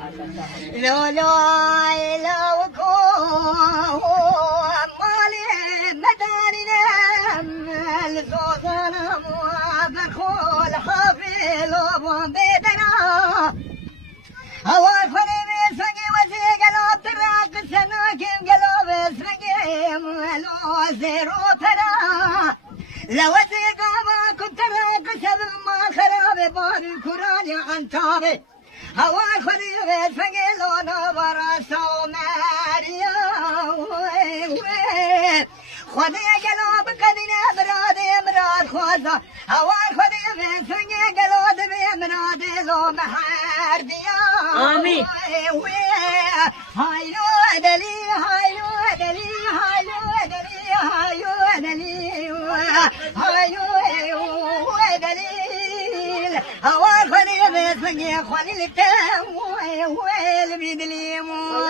لو لو مالي مدارنا الزوزنا وبنخول حفيل وبيدنا هوا فريمي سنجي وزي قلوب تراك سناكم قلوب سنجي لو زيرو ترى لو زي قاما كنت راك سبب ما خراب بار الكراني عن تابي هوا خريب سنجلونا براسو ماريا خدي قلوب قدنا مراد خوزا هوا خريب سنجلود بمراد لو محارديا آمين هايلو دلي هايلو دلي هايلو دلي هايلو دلي هايلو دليل هوا خلي بسنجي خلي التام ويل بيدليمو